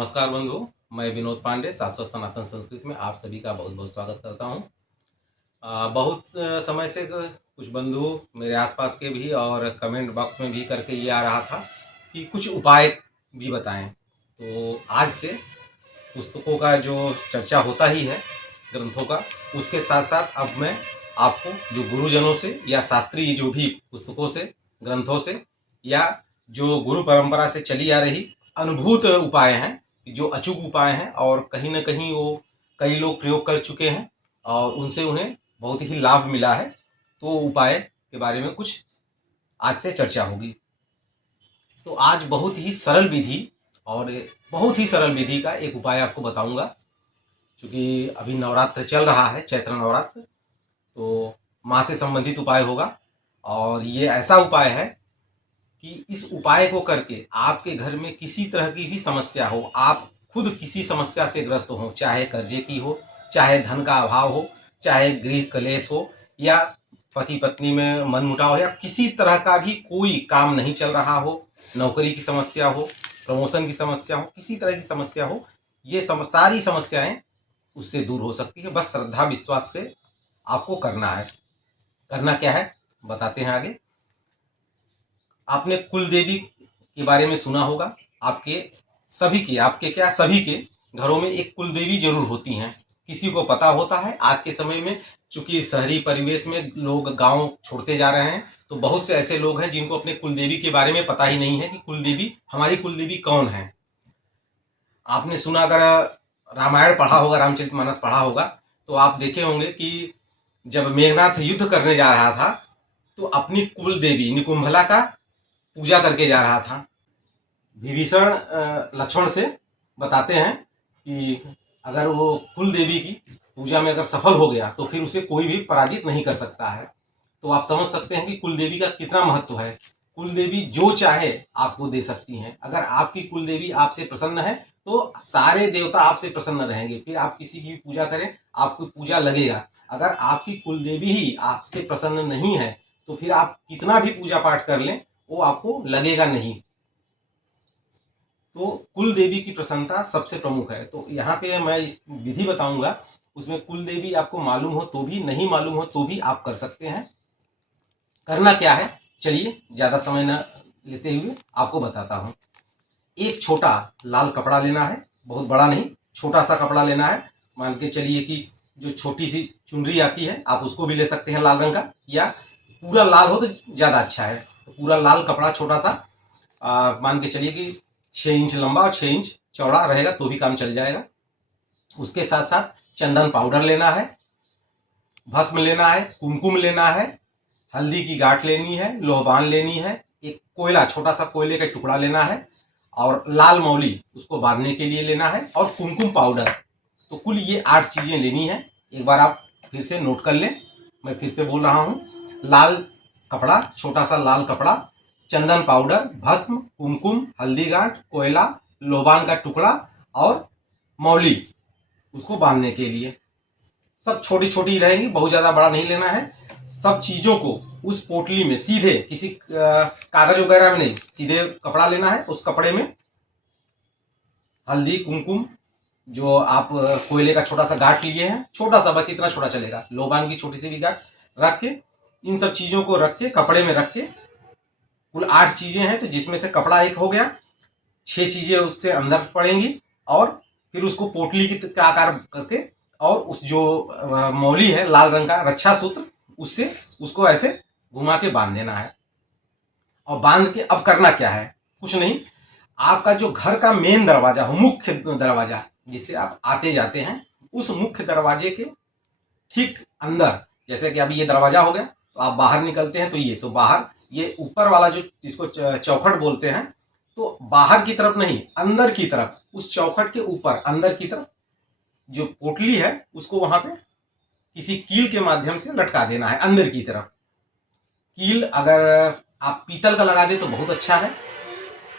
नमस्कार बंधु, मैं विनोद पांडे शाश्वत सनातन संस्कृति में आप सभी का बहुत बहुत स्वागत करता हूँ। बहुत समय से कुछ बंधु मेरे आसपास के भी और कमेंट बॉक्स में भी करके ये आ रहा था कि कुछ उपाय भी बताएं। तो आज से पुस्तकों का जो चर्चा होता ही है, ग्रंथों का, उसके साथ साथ अब मैं आपको जो गुरुजनों से या शास्त्रीय जो भी पुस्तकों से, ग्रंथों से, या जो गुरु परंपरा से चली आ रही अनुभूत उपाय हैं, जो अचूक उपाय हैं और कहीं ना कहीं वो कई लोग प्रयोग कर चुके हैं और उनसे उन्हें बहुत ही लाभ मिला है, तो उपाय के बारे में कुछ आज से चर्चा होगी। तो आज बहुत ही सरल विधि और बहुत ही सरल विधि का एक उपाय आपको बताऊंगा। क्योंकि अभी नवरात्र चल रहा है, चैत्र नवरात्र, तो माँ से संबंधित उपाय होगा और ये ऐसा उपाय है कि इस उपाय को करके आपके घर में किसी तरह की भी समस्या हो, आप खुद किसी समस्या से ग्रस्त हो, चाहे कर्जे की हो, चाहे धन का अभाव हो, चाहे गृह कलेश हो, या पति पत्नी में मनमुटाव हो, या किसी तरह का भी कोई काम नहीं चल रहा हो, नौकरी की समस्या हो, प्रमोशन की समस्या हो, किसी तरह की समस्या हो, ये सारी समस्याएं उससे दूर हो सकती है। बस श्रद्धा विश्वास से आपको करना है। करना क्या है बताते हैं आगे। आपने कुल देवी के बारे में सुना होगा। आपके सभी के घरों में एक कुल देवी जरूर होती हैं। किसी को पता होता है। आज के समय में चूंकि शहरी परिवेश में लोग गांव छोड़ते जा रहे हैं, तो बहुत से ऐसे लोग हैं जिनको अपने कुल देवी के बारे में पता ही नहीं है कि कुल देवी, हमारी कुल देवी कौन है। आपने सुना, अगर रामायण पढ़ा होगा, रामचरितमानस पढ़ा होगा, तो आप देखे होंगे कि जब मेघनाथ युद्ध करने जा रहा था तो अपनी कुल देवी निकुंभला का पूजा करके जा रहा था। विभीषण लक्ष्मण से बताते हैं कि अगर वो कुल देवी की पूजा में अगर सफल हो गया तो फिर उसे कोई भी पराजित नहीं कर सकता है। तो आप समझ सकते हैं कि कुल देवी का कितना महत्व है। कुल देवी जो चाहे आपको दे सकती हैं। अगर आपकी कुल देवी आपसे प्रसन्न है तो सारे देवता आपसे प्रसन्न रहेंगे। फिर आप किसी की भी पूजा करें, आपको पूजा लगेगा। अगर आपकी कुल देवी ही आपसे प्रसन्न नहीं है तो फिर आप कितना भी पूजा पाठ कर लें, वो आपको लगेगा नहीं। तो कुल देवी की प्रसन्नता सबसे प्रमुख है। तो यहाँ पे मैं इस विधि बताऊंगा, उसमें कुल देवी आपको मालूम हो तो भी, नहीं मालूम हो तो भी आप कर सकते हैं। करना क्या है, चलिए ज़्यादा समय न लेते हुए आपको बताता हूँ। एक छोटा लाल कपड़ा लेना है, बहुत बड़ा नहीं, छोटा सा कपड़ा लेना है। मान के चलिए कि जो छोटी सी चुनरी आती है, आप उसको भी ले सकते हैं लाल रंग का, या पूरा लाल हो तो ज़्यादा अच्छा है। तो पूरा लाल कपड़ा छोटा सा, मान के चलिए कि 6 इंच लंबा और 6 इंच चौड़ा रहेगा तो भी काम चल जाएगा। उसके साथ साथ चंदन पाउडर लेना है, भस्म लेना है, कुमकुम लेना है, हल्दी की गांठ लेनी है, लोहबान लेनी है, एक कोयला, छोटा सा कोयले का टुकड़ा लेना है, और लाल मौली उसको बांधने के लिए लेना है, और कुमकुम पाउडर। तो कुल ये 8 चीज़ें लेनी है। एक बार आप फिर से नोट कर लें, मैं फिर से बोल रहा हूँ। लाल कपड़ा, छोटा सा लाल कपड़ा, चंदन पाउडर, भस्म, कुमकुम, हल्दी गांठ, कोयला, लोबान का टुकड़ा और मौली उसको बांधने के लिए। सब छोटी छोटी रहेंगी, बहुत ज़्यादा बड़ा नहीं लेना है। सब चीज़ों को उस पोटली में सीधे, किसी कागज वगैरह में नहीं, सीधे कपड़ा लेना है। उस कपड़े में हल्दी, कुमकुम, जो आप कोयले का छोटा सा गांठ लिए हैं, छोटा सा, बस इतना छोटा चलेगा, लोबान की छोटी सी भी गांठ रख के, इन सब चीज़ों को रख के कपड़े में रख के, कुल 8 चीज़ें हैं तो जिसमें से कपड़ा एक हो गया, 6 चीज़ें उससे अंदर पड़ेंगी, और फिर उसको पोटली का आकार करके, और उस जो मौली है लाल रंग का रक्षा सूत्र, उससे उसको ऐसे घुमा के बांध देना है। और बांध के अब करना क्या है, कुछ नहीं, आपका जो घर का मेन दरवाजा हो, मुख्य दरवाजा जिससे आप आते जाते हैं, उस मुख्य दरवाजे के ठीक अंदर, जैसे कि अभी ये दरवाजा हो गया, तो आप बाहर निकलते हैं तो ये, तो बाहर ये ऊपर वाला जो जिसको चौखट बोलते हैं, तो बाहर की तरफ नहीं, अंदर की तरफ, उस चौखट के ऊपर अंदर की तरफ जो पोटली है उसको वहां पे किसी कील के माध्यम से लटका देना है अंदर की तरफ। कील अगर आप पीतल का लगा दे तो बहुत अच्छा है,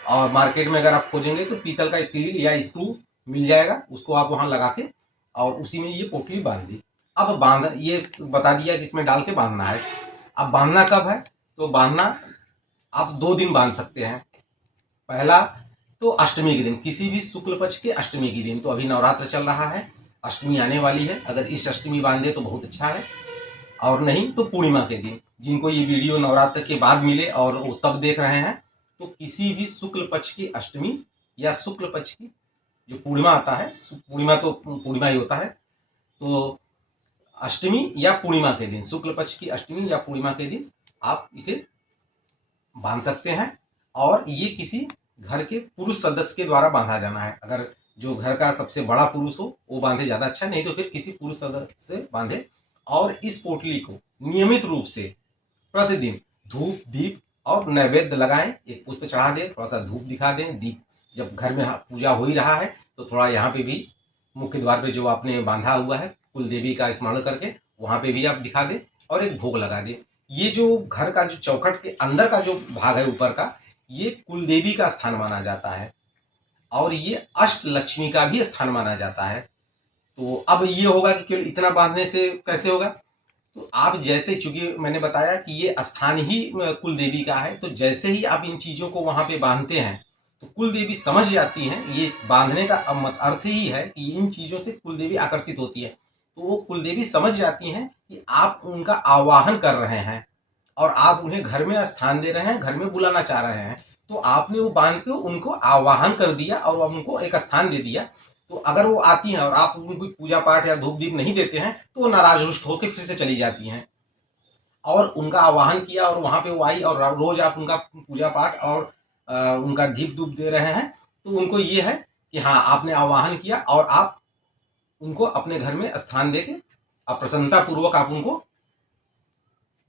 और मार्केट में अगर आप खोजेंगे तो पीतल का कील या स्क्रू मिल जाएगा, उसको आप वहां लगा के और उसी में ये पोटली बांध दी। अब बांध, ये बता दिया कि इसमें डाल के बांधना है। अब बांधना कब है, तो बांधना आप 2 दिन बांध सकते हैं। पहला तो अष्टमी के दिन, किसी भी शुक्ल पक्ष के अष्टमी के दिन, तो अभी नवरात्र चल रहा है, अष्टमी आने वाली है, अगर इस अष्टमी बांधे तो बहुत अच्छा है, और नहीं तो पूर्णिमा के दिन। जिनको ये वीडियो नवरात्र के बाद मिले और वो तब देख रहे हैं, तो किसी भी शुक्ल पक्ष की अष्टमी या शुक्ल पक्ष की जो पूर्णिमा आता है, पूर्णिमा तो पूर्णिमा ही होता है, तो अष्टमी या पूर्णिमा के दिन, शुक्ल पक्ष की अष्टमी या पूर्णिमा के दिन आप इसे बांध सकते हैं। और ये किसी घर के पुरुष सदस्य के द्वारा बांधा जाना है। अगर जो घर का सबसे बड़ा पुरुष हो वो बांधे ज़्यादा अच्छा, नहीं तो फिर किसी पुरुष सदस्य से बांधे। और इस पोटली को नियमित रूप से प्रतिदिन धूप दीप और नैवेद्य लगाएं, एक पुष्प चढ़ा दें, थोड़ा सा धूप दिखा दें, दीप जब घर में पूजा हो ही रहा है तो थोड़ा यहाँ पे भी मुख्य द्वार पे जो आपने बांधा हुआ है कुल देवी का स्मरण करके वहाँ पे भी आप दिखा दें और एक भोग लगा दें। ये जो घर का जो चौखट के अंदर का जो भाग है ऊपर का, ये कुल देवी का स्थान माना जाता है और ये अष्ट लक्ष्मी का भी स्थान माना जाता है। तो अब ये होगा कि केवल इतना बांधने से कैसे होगा, तो आप जैसे, चूंकि मैंने बताया कि ये स्थान ही कुल देवी का है, तो जैसे ही आप इन चीज़ों को वहाँ पे बांधते हैं तो कुल देवी समझ जाती हैं। ये बांधने का अर्थ ही है कि इन चीज़ों से कुल देवी आकर्षित होती है, तो वो कुल देवी समझ जाती हैं कि आप उनका आवाहन कर रहे हैं और आप उन्हें घर में स्थान दे रहे हैं, घर में बुलाना चाह रहे हैं। तो आपने वो बांध के उनको आवाहन कर दिया और उनको एक स्थान दे दिया। तो अगर वो आती हैं और आप उनको पूजा पाठ या धूप दीप नहीं देते हैं तो वो नाराज रुष्ट होकर फिर से चली जाती हैं। और उनका आवाहन किया और वहाँ पे वो आई और रोज आप उनका पूजा पाठ और उनका दीप धूप दे रहे हैं, तो उनको ये है कि हाँ आपने आवाहन किया और आप उनको अपने घर में स्थान दे के प्रसन्नता पूर्वक आप उनको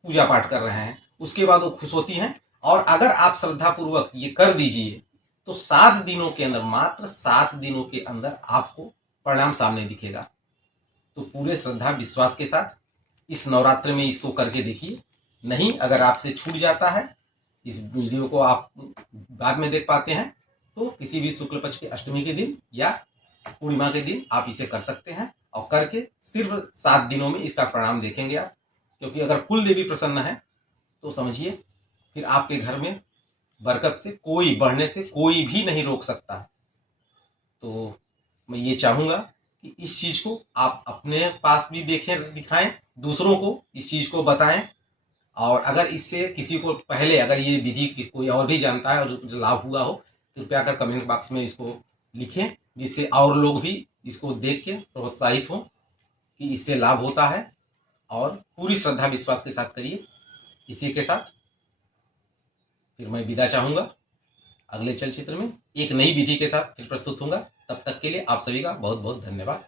पूजा पाठ कर रहे हैं। उसके बाद वो खुश होती हैं। और अगर आप श्रद्धा पूर्वक ये कर दीजिए तो 7 दिनों के अंदर, मात्र 7 दिनों के अंदर आपको परिणाम सामने दिखेगा। तो पूरे श्रद्धा विश्वास के साथ इस नवरात्र में इसको करके देखिए। नहीं, अगर आपसे छूट जाता है, इस वीडियो को आप बाद में देख पाते हैं, तो किसी भी शुक्ल पक्ष के अष्टमी के दिन या पूर्णिमा के दिन आप इसे कर सकते हैं और करके सिर्फ 7 दिनों में इसका परिणाम देखेंगे आप। क्योंकि अगर कुल देवी प्रसन्न है तो समझिए फिर आपके घर में बरकत से कोई, बढ़ने से कोई भी नहीं रोक सकता। तो मैं ये चाहूँगा कि इस चीज़ को आप अपने पास भी देखें, दिखाएं, दूसरों को इस चीज़ को बताएं। और अगर इससे किसी को पहले अगर ये विधि कोई और भी जानता है और लाभ हुआ हो, कृपया कर कमेंट बॉक्स में इसको लिखें, जिससे और लोग भी इसको देख के प्रोत्साहित हों कि इससे लाभ होता है। और पूरी श्रद्धा विश्वास के साथ करिए। इसी के साथ फिर मैं विदा चाहूँगा। अगले चलचित्र में एक नई विधि के साथ फिर प्रस्तुत होऊंगा। तब तक के लिए आप सभी का बहुत बहुत धन्यवाद।